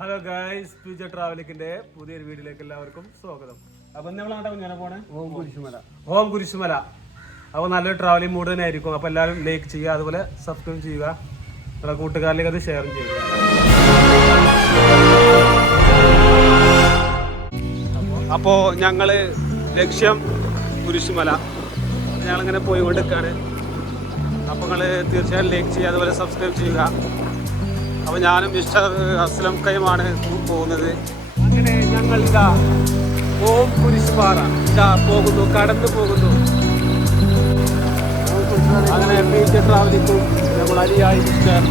Hello guys, future ട്രാവലിക്കിന്റെ പുതിയൊരു വീഡിയോയിലേക്ക് എല്ലാവർക്കും സ്വാഗതം. അപ്പൊ നമ്മളാട്ടെ ഞാൻ പോണേ ഓം കുരിശുമല. അപ്പോൾ നല്ലൊരു ട്രാവലിംഗ് മൂഡ് തന്നെ ആയിരിക്കും. അപ്പോൾ എല്ലാവരും ലൈക്ക് ചെയ്യുക, അതുപോലെ സബ്സ്ക്രൈബ് ചെയ്യുക, നിങ്ങളുടെ കൂട്ടുകാരിലേക്ക് അത് ഷെയർ ചെയ്യുക. അപ്പോൾ ഞങ്ങള് ലക്ഷ്യം കുരിശുമല, ഞങ്ങളിങ്ങനെ പോയിക്കൊണ്ടിരിക്കുകയാണ്. അപ്പോൾ നിങ്ങൾ തീർച്ചയായും ലൈക്ക് ചെയ്യുക, അതുപോലെ സബ്സ്ക്രൈബ് ചെയ്യുക. അപ്പോൾ ഞാനും മിസ്റ്റർ അസ്ലം കൈമാണ് പോകുന്നത്. അങ്ങനെ ഞങ്ങൾ ഇതാ ഓം കുരിശുപാറ ഇതാ പോകുന്നു, കടന്നു പോകുന്നു. അങ്ങനെ ഫ്യൂച്ചർ ട്രാവലിംഗും നമ്മൾ അലിയായി മിസ്റ്റർ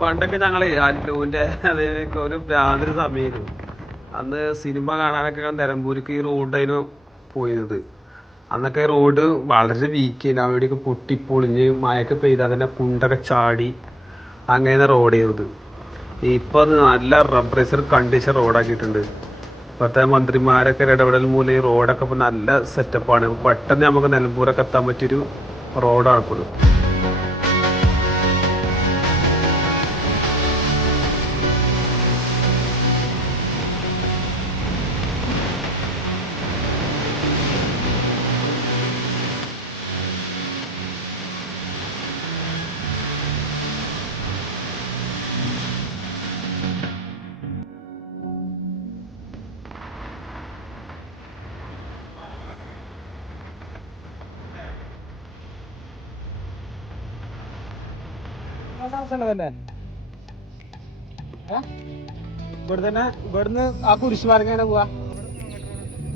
പണ്ടൊക്കെ ഞങ്ങളെ അല്ലൂൻ്റെ അതിനൊക്കെ ഒരു ഭ്രാന്തര സമയമായിരുന്നു. അന്ന് സിനിമ കാണാനൊക്കെ നിലമ്പൂർക്ക് ഈ റോഡായിരുന്നു പോയിരുന്നത്. അന്നൊക്കെ റോഡ് വളരെ വീക്കായിരുന്നു, അവിടെയൊക്കെ പൊട്ടിപ്പൊളിഞ്ഞ് മഴയൊക്കെ പെയ്താൽ തന്നെ കുണ്ടൊക്കെ ചാടി അങ്ങനെ റോഡ് ചെയ്തത്. ഇപ്പം അത് നല്ല റബ്ബറൈസർ കണ്ടീഷൻ റോഡാക്കിയിട്ടുണ്ട്. ഇപ്പോഴത്തെ മന്ത്രിമാരൊക്കെ ഇടപെടൽ മൂലം ഈ റോഡൊക്കെ ഇപ്പോൾ നല്ല സെറ്റപ്പാണ്. പെട്ടെന്ന് നമുക്ക് നിലമ്പൂരൊക്കെ എത്താൻ പറ്റിയൊരു റോഡാണ് ഇപ്പോൾ. ഇവിടുന്ന് ആ കുരിശുമാർഗം എങ്ങനെ പോവാ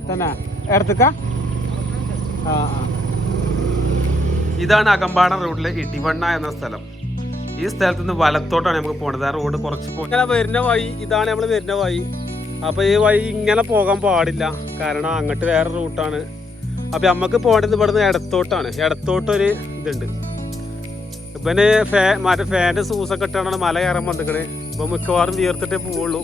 തന്നെ എടുത്തുക്ക. ഇതാണ് അകമ്പാട റോഡിലെ ഇടിവണ്ണ എന്ന സ്ഥലം. ഈ സ്ഥലത്ത് നിന്ന് വലത്തോട്ടാണ് നമുക്ക് പോകേണ്ടത്. ആ റോഡ് കുറച്ച് ഇങ്ങനെ വരുന്ന വഴി ഇതാണ് നമ്മൾ വരുന്ന വഴി. അപ്പോൾ ഈ വഴി ഇങ്ങനെ പോകാൻ പാടില്ല, കാരണം അങ്ങോട്ട് വേറെ റൂട്ടാണ്. അപ്പോൾ നമുക്ക് പോകേണ്ടത് ഇവിടുന്ന് ഇടത്തോട്ടാണ്. ഇടത്തോട്ടൊരു ഇതുണ്ട്. ഇവന് മറ്റേ ഫാൻ്റെ സൂസൊക്കെ ഇട്ടാണ് മല കയറാൻ വന്നിക്കണേ. ഇപ്പം മിക്കവാറും വിയർത്തിട്ടേ പോവുള്ളൂ.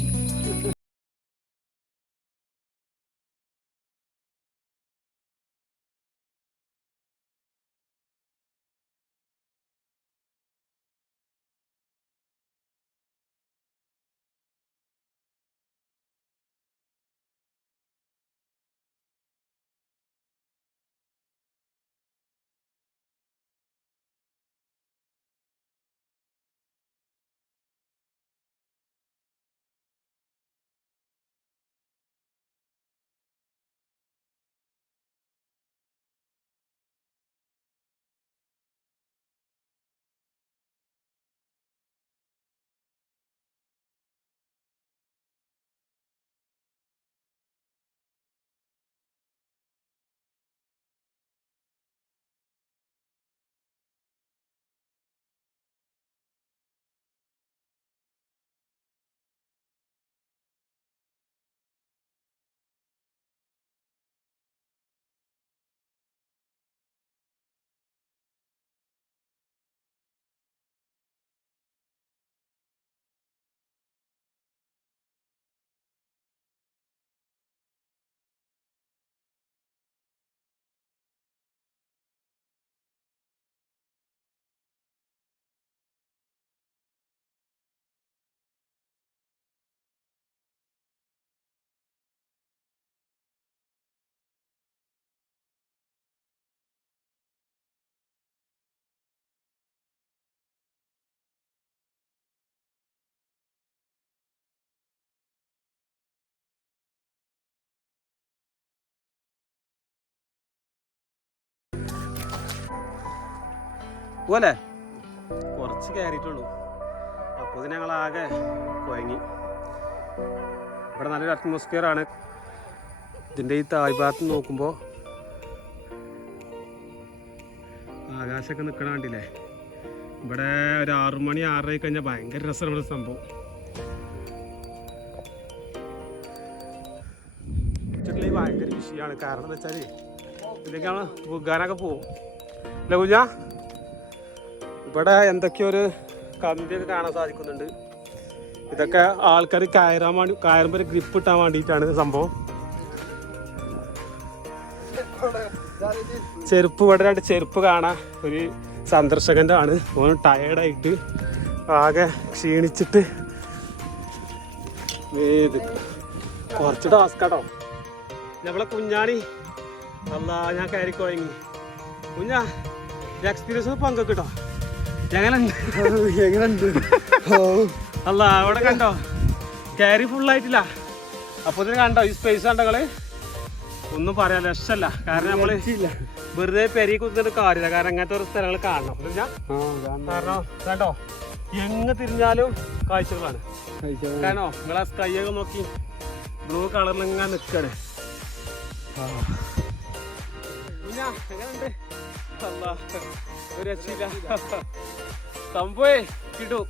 പോലെ കുറച്ച് കയറിയിട്ടുള്ളൂ. അപ്പോൾ ഞങ്ങളാകെ കുഴങ്ങി. ഇവിടെ നല്ലൊരു അറ്റ്മോസ്ഫിയർ ആണ്. ഇതിൻ്റെ ഈ താഴ്ഭാഗത്ത് നോക്കുമ്പോൾ ആകാശമൊക്കെ നിൽക്കണ കണ്ടില്ലേ. ഇവിടെ ഒരു 6 മണി 6 ആയി കഴിഞ്ഞാൽ ഭയങ്കര രസമാണ് ഇവിടെ സംഭവം. ഭയങ്കര വിഷയമാണ്. കാരണം എന്താ വെച്ചാൽ ഇതിലേക്കാണ് പുകാനൊക്കെ പോവും അല്ലേ കുഞ്ഞാ. ഇവിടെ എന്തൊക്കെയോ ഒരു കമ്പിയൊക്കെ കാണാൻ സാധിക്കുന്നുണ്ട്. ഇതൊക്കെ ആൾക്കാർ കയറുമ്പോൾ ഒരു ഗ്രിപ്പ് ഇട്ടാൻ വേണ്ടിയിട്ടാണ് സംഭവം. ചെരുപ്പ് ഇവിടെ 2 ചെരുപ്പ് കാണാം. ഒരു സന്ദർശകൻ്റെ ആണ്. ഓൻ ടയേർഡായിട്ട് ആകെ ക്ഷീണിച്ചിട്ട് കുറച്ച് ടാസ്ക് കേട്ടോ. നമ്മളെ കുഞ്ഞാണി അല്ലാ ഞാൻ കയറി കുഴങ്ങി. കുഞ്ഞാ എക്സ്പീരിയൻസ് പങ്കുവെക്കട്ടോ. എങ്ങനെയുണ്ട് അല്ല അവിടെ കണ്ടോ കയറി ഫുള്ളായിട്ടില്ല. അപ്പൊ ഇതിന് കണ്ടോ ഈ സ്പേസ് കണ്ടോ നിങ്ങള്. ഒന്നും പറയാൻ രക്ഷല്ല. കാരണം നമ്മള് വെറുതെ പെരി കുത്തിട്ട് കാര്യമില്ല. കാരണം അങ്ങനത്തെ ഒരു സ്ഥലങ്ങൾ കാണണം. കാരണം കണ്ടോ എങ്ങ് തിരിഞ്ഞാലും കാഴ്ചകളാണ്. കാണോ നിങ്ങളെ സ്കൈയൊക്കെ നോക്കി ബ്ലൂ കളറിൽ ഇങ്ങനെ നിൽക്കാണ്. എങ്ങനെയുണ്ട് ഒരു രക്ഷയില്ല സംഭവേ കിട്ടും.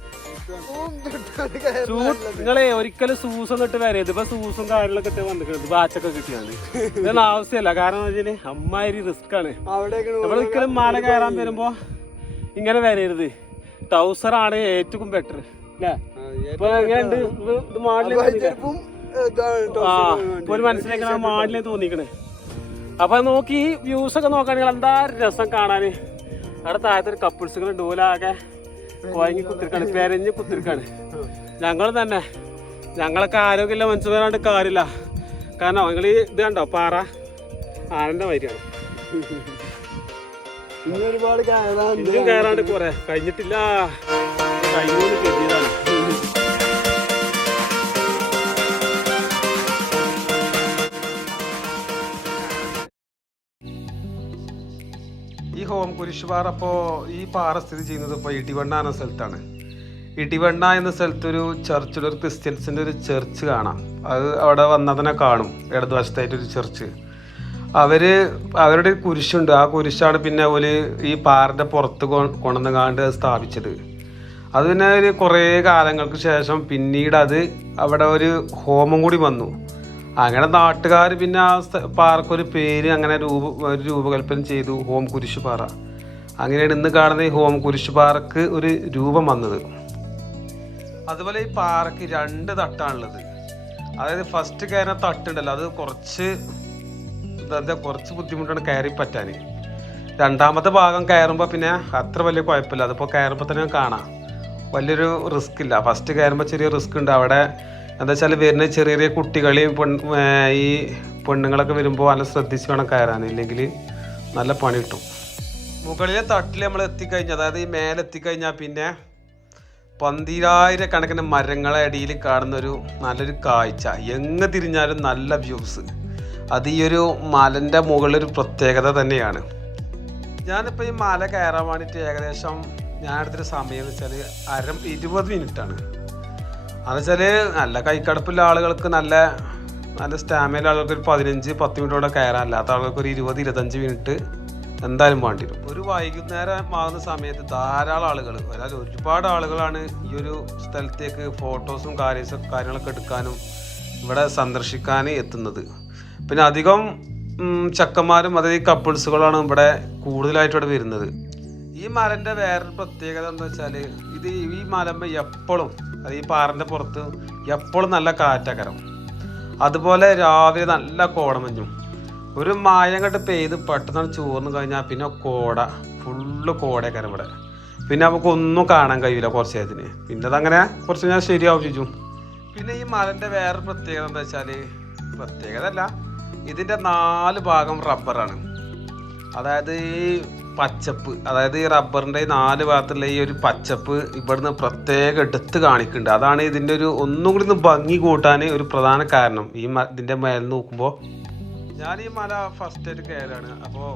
നിങ്ങളെ ഒരിക്കലും സൂസൊന്നും ഇട്ട് വരരുത്. ഇപ്പൊ സൂസും കാര്യങ്ങളൊക്കെ ഇട്ട് വന്നിട്ടുണ്ട്. ബാച്ചൊക്കെ കിട്ടിയാണ്. ഇതൊന്നും ആവശ്യമില്ല. കാരണം എന്താ വെച്ചാല് അമ്മാതിരി റിസ്ക് ആണ്. നമ്മളൊരിക്കലും മല കയറാൻ വരുമ്പോ ഇങ്ങനെ വരരുത്. ട്രൗസറാണ് ഏറ്റവും ബെറ്റർ അല്ലേ. ഇപ്പൊ എങ്ങനെയുണ്ട് ഇത് മാടിലേ ഒരു മനസ്സിലാക്കണ മാടിലേ തോന്നിക്കണേ. അപ്പൊ നോക്കി വ്യൂസ് ഒക്കെ നോക്കുകയാണെങ്കിൽ എന്താ രസം കാണാന്. അവിടെ താഴത്തൊരു കപ്പിൾസുകളുണ്ട്. ഓലാകെ കുഴങ്ങി കുത്തിരിക്കാണ്, പെരഞ്ഞ് കുത്തിരിക്കാണ്. ഞങ്ങൾ തന്നെ ഞങ്ങളൊക്കെ ആരോഗ്യമില്ല മനുഷ്യരാണ്ട് കാര്യമില്ല. കാരണം നിങ്ങൾ ഇത് കണ്ടോ പാറ ആനന്റെ മാതിരിയാണ്. ഇന്നും കയറാണ്ട് കുറെ കഴിഞ്ഞിട്ടില്ല. കഴിഞ്ഞോണ്ട് കരുതിയതാണ്. ഈ ഹോം കുരിശുപാറ അപ്പോൾ ഈ പാറ സ്ഥിതി ചെയ്യുന്നത് ഇപ്പോൾ ഇടിവണ്ണ എന്ന സ്ഥലത്താണ്. ഇടിവണ്ണ എന്ന സ്ഥലത്തൊരു ചർച്ചിലൊരു ക്രിസ്ത്യൻസിൻ്റെ ഒരു ചർച്ച് കാണാം. അത് അവിടെ വന്നാൽ തന്നെ കാണും. ഇടതുവശത്തായിട്ടൊരു ചർച്ച്. അവരുടെ കുരിശുണ്ട്. ആ കുരിശാണ് പിന്നെ ഒരു ഈ പാറിൻ്റെ പുറത്ത് കൊണ്ടുവന്നുകാണ്ട് സ്ഥാപിച്ചത്. അത് പിന്നെ ഒരു കുറേ കാലങ്ങൾക്ക് ശേഷം പിന്നീട് അത് അവിടെ ഒരു ഹോമം കൂടി വന്നു. അങ്ങനെ നാട്ടുകാർ പിന്നെ ആ പാറക്കൊരു പേര് അങ്ങനെ ഒരു രൂപകൽപ്പന ചെയ്തു, ഹോം കുരിശുപാറ. അങ്ങനെയാണ് ഇന്ന് കാണുന്ന ഈ ഹോം കുരിശുപാറക്ക് ഒരു രൂപം വന്നത്. അതുപോലെ ഈ പാറക്ക് 2 തട്ടാണുള്ളത്. അതായത് ഫസ്റ്റ് കയറുന്ന തട്ടുണ്ടല്ലോ, അത് കുറച്ച് ബുദ്ധിമുട്ടാണ് കയറി പറ്റാൻ. രണ്ടാമത്തെ ഭാഗം കയറുമ്പോൾ പിന്നെ അത്ര വലിയ കുഴപ്പമില്ല. അതിപ്പോൾ കയറുമ്പോൾ തന്നെ കാണാം, വലിയൊരു റിസ്ക് ഇല്ല. ഫസ്റ്റ് കയറുമ്പോൾ ചെറിയ റിസ്ക് ഉണ്ട്. അവിടെ എന്താ വെച്ചാൽ വരുന്ന ചെറിയ ചെറിയ കുട്ടികളെയും ഈ പെണ്ണുങ്ങളൊക്കെ വരുമ്പോൾ നല്ല ശ്രദ്ധിച്ച് വേണം കയറാൻ, ഇല്ലെങ്കിൽ നല്ല പണി കിട്ടും. മുകളിലെ തട്ടിൽ നമ്മൾ എത്തിക്കഴിഞ്ഞാൽ, അതായത് ഈ മേലെ എത്തിക്കഴിഞ്ഞാൽ പിന്നെ 12,000 കണക്കിന് മരങ്ങളെ അടിയിൽ കാണുന്നൊരു നല്ലൊരു കാഴ്ച. എങ്ങ് തിരിഞ്ഞാലും നല്ല വ്യൂസ്. അത് ഈ ഒരു മലൻ്റെ മുകളിലൊരു പ്രത്യേകത തന്നെയാണ്. ഞാനിപ്പോൾ ഈ മല കയറാൻ വേണ്ടിയിട്ട് ഏകദേശം ഞാൻ എടുത്തൊരു സമയം എന്ന് വെച്ചാൽ 20 മിനിറ്റാണ്. അതെന്ന് വെച്ചാൽ നല്ല കൈക്കടപ്പുള്ള ആളുകൾക്ക്, നല്ല സ്റ്റാമിന ആളുകൾക്ക് ഒരു 15-10 മിനിറ്റോടെ കയറാൻ, അല്ലാത്ത ആളുകൾക്ക് ഒരു 20-25 മിനിറ്റ് എന്തായാലും വേണ്ടി വരും. ഒരു വൈകുന്നേരം ആകുന്ന സമയത്ത് ധാരാളം ആളുകൾ, അതായത് ഒരുപാട് ആളുകളാണ് ഈ ഒരു സ്ഥലത്തേക്ക് ഫോട്ടോസും കാര്യങ്ങളൊക്കെ എടുക്കാനും ഇവിടെ സന്ദർശിക്കാൻ എത്തുന്നത്. പിന്നെ അധികം ചെക്കന്മാരും അതായത് കപ്പിൾസുകളാണ് ഇവിടെ കൂടുതലായിട്ട് ഇവിടെ വരുന്നത്. ഈ മലൻ്റെ വേറൊരു പ്രത്യേകത എന്താ വെച്ചാൽ, ഈ മലമ്പ എപ്പോഴും, അത് ഈ പാറൻ്റെ പുറത്ത് എപ്പോഴും നല്ല കാറ്റകരം. അതുപോലെ രാവിലെ നല്ല കോടമഞ്ഞും. ഒരു മായം കണ്ട് പെയ്ത് പെട്ടെന്ന് ചോർന്ന് കഴിഞ്ഞാൽ പിന്നെ ഫുള്ള് കോടയക്കരം ഇവിടെ. പിന്നെ നമുക്കൊന്നും കാണാൻ കഴിയില്ല കുറച്ച് നേരത്തിന്. പിന്നെ അതങ്ങനെ കുറച്ച് ഞാൻ ശരിയാവും ചോദിച്ചു. പിന്നെ ഈ മലൻ്റെ വേറെ പ്രത്യേകത എന്താ വെച്ചാൽ, പ്രത്യേകത അല്ല, ഇതിൻ്റെ 4 ഭാഗം റബ്ബറാണ്. അതായത് ഈ പച്ചപ്പ്, അതായത് ഈ റബ്ബറിൻ്റെ 4 ഭാഗത്തുള്ള ഈ ഒരു പച്ചപ്പ് ഇവിടുന്ന് പ്രത്യേകം എടുത്ത് കാണിക്കുന്നുണ്ട്. അതാണ് ഇതിൻ്റെ ഒരു ഒന്നും കൂടി ഭംഗി കൂട്ടാൻ ഒരു പ്രധാന കാരണം. ഇതിൻ്റെ മേലെ നോക്കുമ്പോൾ ഞാൻ ഈ മല ഫസ്റ്റ് ആയിട്ട് കയറാണ്. അപ്പോൾ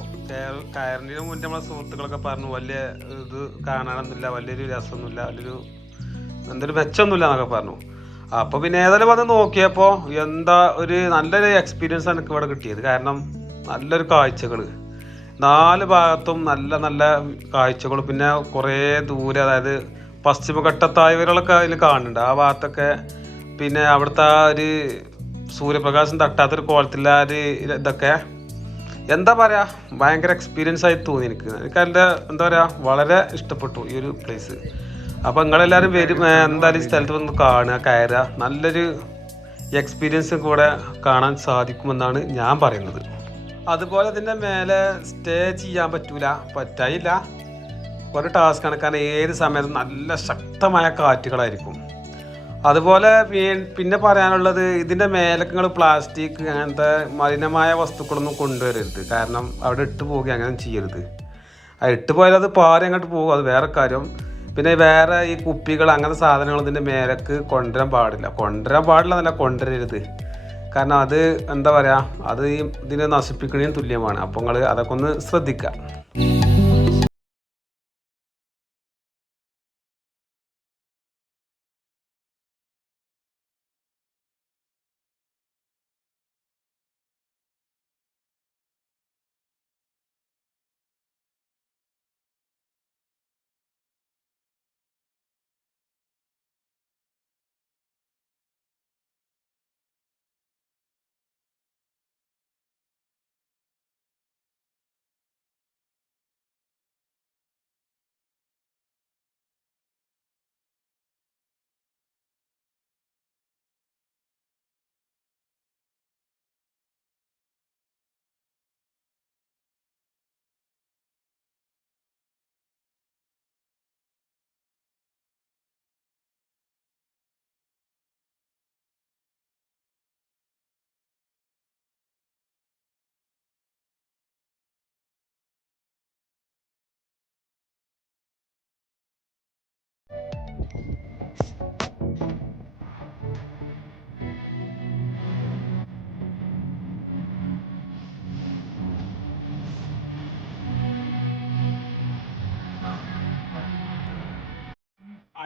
കയറുന്നതിന് മുന്നേ നമ്മളെ സുഹൃത്തുക്കളൊക്കെ പറഞ്ഞു വലിയ ഇത് കാണാനൊന്നുമില്ല, വലിയൊരു രസമൊന്നുമില്ല, എന്തൊരു മെച്ചമൊന്നുമില്ല എന്നൊക്കെ പറഞ്ഞു. അപ്പോൾ പിന്നെ ഏതായാലും വന്ന് നോക്കിയപ്പോൾ നല്ലൊരു എക്സ്പീരിയൻസ് ആണ് എനിക്ക് ഇവിടെ കിട്ടിയത്. കാരണം നല്ലൊരു കാഴ്ചകൾ, 4 ഭാഗത്തും നല്ല നല്ല കാഴ്ചകൾ. പിന്നെ കുറേ ദൂരെ, അതായത് പശ്ചിമഘട്ടത്തായവരുകളൊക്കെ അതിൽ കാണുന്നുണ്ട് ആ ഭാഗത്തൊക്കെ. പിന്നെ അവിടുത്തെ ആ ഒരു സൂര്യപ്രകാശം തട്ടാത്തൊരു കോലത്തിലുള്ള ഇതൊക്കെ എന്താ പറയുക, ഭയങ്കര എക്സ്പീരിയൻസ് ആയി തോന്നി എനിക്കതിൻ്റെ എന്താ പറയുക, വളരെ ഇഷ്ടപ്പെട്ടു ഈ ഒരു പ്ലേസ്. അപ്പോൾ നിങ്ങളെല്ലാവരും എന്തായാലും ഈ സ്ഥലത്ത് വന്ന് കാണുക, കയറുക. നല്ലൊരു എക്സ്പീരിയൻസ് കൂടെ കാണാൻ സാധിക്കുമെന്നാണ് ഞാൻ പറയുന്നത്. അതുപോലെ അതിൻ്റെ മേലെ സ്റ്റേ ചെയ്യാൻ പറ്റായില്ല, ഒരു ടാസ്ക് കണക്കാണ്. ഏത് സമയത്തും നല്ല ശക്തമായ കാറ്റുകളായിരിക്കും. അതുപോലെ പിന്നെ പറയാനുള്ളത്, ഇതിൻ്റെ മേലൊക്കെ നിങ്ങൾ പ്ലാസ്റ്റിക് അങ്ങനത്തെ മലിനമായ വസ്തുക്കളൊന്നും കൊണ്ടുവരരുത്. കാരണം അവിടെ ഇട്ട് പോകുക അങ്ങനെ ചെയ്യരുത്. അത് ഇട്ട് പോയാൽ അത് പാറി അങ്ങോട്ട് പോകും, അത് വേറെ കാര്യം. പിന്നെ വേറെ ഈ കുപ്പികൾ അങ്ങനത്തെ സാധനങ്ങൾ ഇതിൻ്റെ മേലേക്ക് കൊണ്ടുവരാൻ പാടില്ല, കൊണ്ടുവരരുത്. കാരണം അത് എന്താ പറയുക, അത് ഇതിനെ നശിപ്പിക്കുന്നതിന് തുല്യമാണ്. അപ്പോൾ നിങ്ങൾ അതൊക്കെ ഒന്ന് ശ്രദ്ധിക്കുക.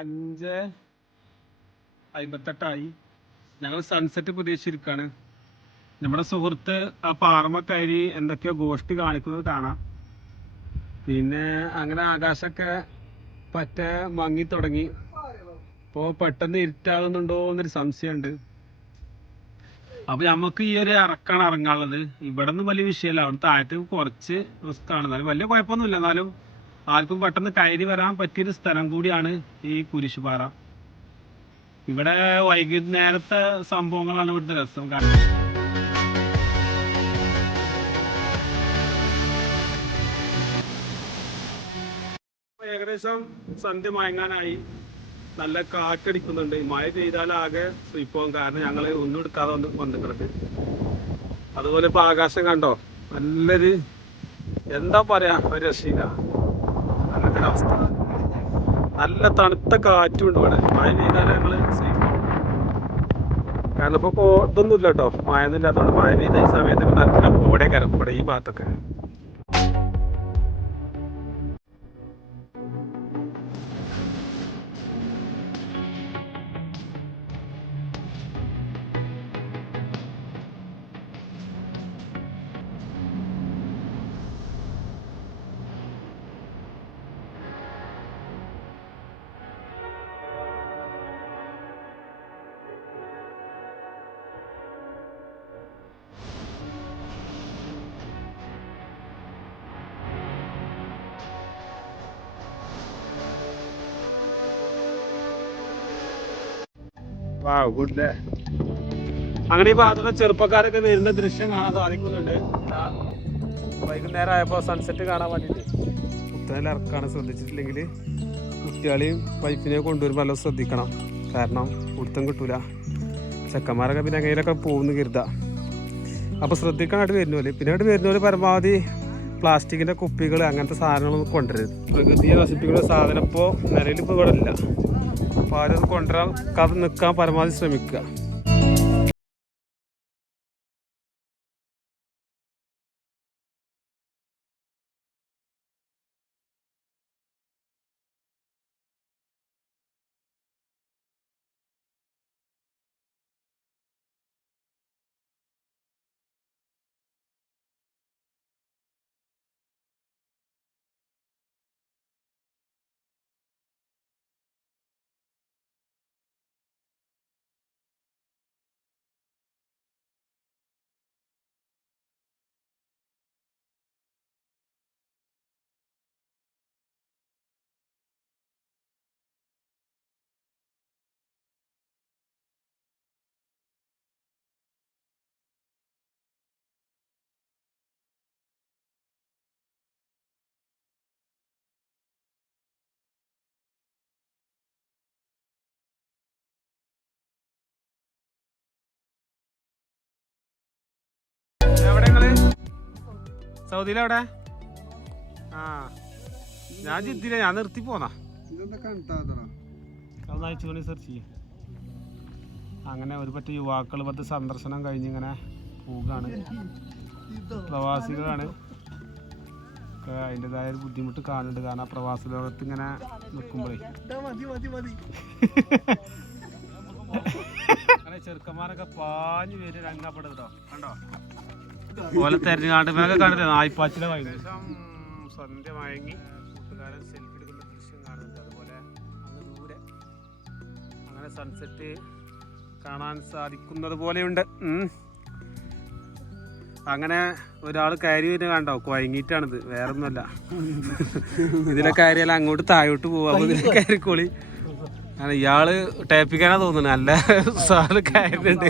അഞ്ച് 58 ഞങ്ങൾ സൺസെറ്റ് പ്രതീക്ഷിച്ചിരിക്കുകയാണ്. നമ്മുടെ സുഹൃത്ത് ആ പാറമ കയറി എന്തൊക്കെയോ ഗോഷ്ടി കാണിക്കുന്നത് കാണാം. പിന്നെ അങ്ങനെ ആകാശമൊക്കെ പറ്റ മങ്ങി തുടങ്ങി. ഇപ്പോൾ പെട്ടെന്ന് ഇരുട്ടാകുന്നുണ്ടോ എന്നൊരു സംശയമുണ്ട്. അപ്പൊ നമുക്ക് ഈ ഒരു ഇറക്കാണ് ഇറങ്ങാനുള്ളത്. ഇവിടെ നിന്ന് വലിയ വിഷയമല്ല, അവിടെ താഴത്ത് കുറച്ച് റിസ്ക് ആണ്. എന്നാലും വലിയ കുഴപ്പമൊന്നുമില്ല. എന്നാലും ആർക്കും പെട്ടെന്ന് കയറി വരാൻ പറ്റിയൊരു സ്ഥലം കൂടിയാണ് ഈ കുരിശുപാറ. ഇവിടെ വൈകുന്നേരത്തെ സംഭവങ്ങളാണ് ഇവിടുത്തെ രസം. കാരണം ഏകദേശം സന്ധ്യ മയങ്ങാനായി. നല്ല കാറ്റടിക്കുന്നുണ്ട്. മഴ പെയ്താലാകെ സ്ലിപ്പാവും. കാരണം ഞങ്ങൾ ഒന്നും എടുക്കാതെ വന്നിട്ടുണ്ട്. അതുപോലെ ഇപ്പൊ ആകാശം കണ്ടോ, നല്ലൊരു എന്താ പറയാ, ഒരു രക്ഷയില്ല. അങ്ങനത്തെ ഒരു അവസ്ഥ. നല്ല തണുത്ത കാറ്റും ഉണ്ട് ഇവിടെ. മഴ പെയ്താലേ ഞങ്ങള് സ്ലിപ്പാവും. കാരണം ഇപ്പൊ ഇതൊന്നും ഇല്ല കേട്ടോ, മഴയൊന്നും ഇല്ലാത്തതുകൊണ്ട്. മഴ പെയ്ത ഈ സമയത്ത് നല്ല കോടയൊക്കെ ഇവിടെ ഈ ഭാഗത്തൊക്കെ. അങ്ങനെ ഈ ഭാഗത്തുള്ള ചെറുപ്പക്കാരൊക്കെ വരുന്ന ദൃശ്യം കാണാൻ സാധിക്കുന്നുണ്ട്. വൈകുന്നേരം ആയപ്പോൾ സൺസെറ്റ് കാണാൻ വേണ്ടിയിട്ട് കുത്തനെ ഇറക്കാണ്. ശ്രദ്ധിച്ചിട്ടില്ലെങ്കിൽ കുട്ടികളെയും വൈഫിനെയും കൊണ്ടുവരുമ്പോൾ എല്ലാം ശ്രദ്ധിക്കണം. കാരണം കൊടുത്തും കിട്ടൂല. ചെക്കന്മാരൊക്കെ പിന്നെ എങ്ങനെയൊക്കെ പോകുന്നു കരുതാം. അപ്പോൾ ശ്രദ്ധിക്കാനായിട്ട് വരുന്നവര്. പിന്നെ അവിടെ വരുന്നവര് പരമാവധി പ്ലാസ്റ്റിക്കിൻ്റെ കുപ്പികൾ അങ്ങനത്തെ സാധനങ്ങളൊന്നും കൊണ്ടുവരരുത്. പ്രകൃതിയെ നശിപ്പിക്കുന്ന സാധനം ഇപ്പോൾ നിലവിലിപ്പോൾ ഇവിടെ ഇല്ല. അപ്പോൾ ആരും കൊണ്ടുവരാൻ നിൽക്കാൻ പരമാവധി ശ്രമിക്കുക. സൗദിയിലെവിടെ? ആ, ഞാൻ ജിദ്ദില. ഞാൻ നിർത്തി പോന്നാ. സെർച്ച് ചെയ്യും. അങ്ങനെ ഒരു പറ്റ യുവാക്കൾ പത്ത് സന്ദർശനം കഴിഞ്ഞ് ഇങ്ങനെ പോവുകയാണ്. പ്രവാസികളാണ്. അതിൻ്റെതായ ഒരു ബുദ്ധിമുട്ട് കാണുന്നുണ്ട്. കാരണം പ്രവാസ ലോകത്ത് ഇങ്ങനെ നിൽക്കുമ്പോഴേ അങ്ങനെ ചെറുക്കന്മാരൊക്കെ പാഞ്ഞു പേര് രംഗപ്പെടുത്തോ. കണ്ടോ പോലെ തെരഞ്ഞുകാണ്ട് ഇവനൊക്കെ കണ്ടില്ലേ നായ്പാച്ചിലെ ഏകദേശം സന്ധ്യ മയങ്ങി. കൂട്ടുകാരൻ സെൽഫി എടുക്കുന്ന ദൃശ്യം കാണുന്നുണ്ട്. അതുപോലെ അങ്ങ് ദൂരെ അങ്ങനെ സൺസെറ്റ് കാണാൻ സാധിക്കുന്നത് പോലെയുണ്ട്. അങ്ങനെ ഒരാൾ കയറി വരുന്ന കണ്ടോ, കുഴങ്ങിയിട്ടാണിത്, വേറൊന്നുമല്ല. ഇതിലെ കയറിയാൽ അങ്ങോട്ട് താഴോട്ട് പോവാ. അപ്പൊ ഇതിലെ കയറിക്കോളി. അങ്ങനെ ഇയാള് ടേപ്പിക്കാനാ തോന്നുന്നു. നല്ല സാറ് കയറുന്നുണ്ട്.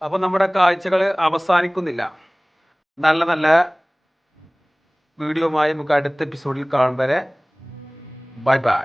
അപ്പോൾ നമ്മുടെ കാഴ്ചകൾ അവസാനിക്കുന്നില്ല. നല്ല നല്ല വീഡിയോയുമായി നമുക്ക് അടുത്ത എപ്പിസോഡിൽ കാണും വരെ ബൈ ബൈ.